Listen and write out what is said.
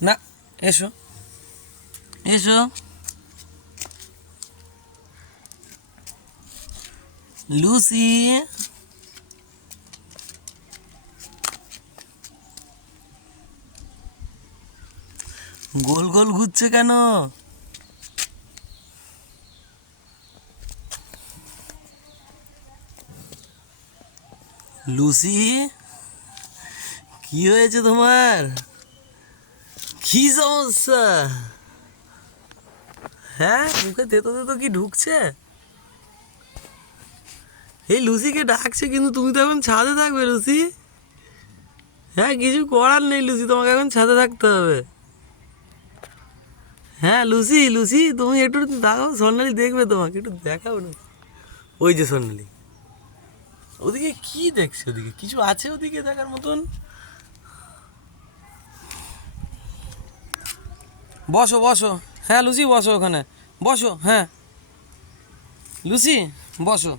না এসো। এসো। লুসি। গোল গোল ঘুরছে কেন? লুসি কি হয়েছে তোমার? কি সমস্যা হ্যাঁ মুখে তেতো তেতো কি ঢুকছে? এই লুসিকে ডাকছে, কিন্তু তুমি তো এখন ছাদে থাকবে, লুসি। হ্যাঁ কিছু করার নেই, লুসি, তোমাকে এখন ছাদে থাকতে হবে। হ্যাঁ লুসি লুসি, তুমি একটু দেখাও স্বর্ণালী দেখবে তোমাকে, একটু দেখাও না। ওই যে স্বর্ণালী। ওদিকে কি দেখছে ওদিকে? কিছু আছে ওদিকে দেখার মতন? বসো বসো। হ্যাঁ লুসি বসো ওখানে। বসো হ্যাঁ। লুসি বসো।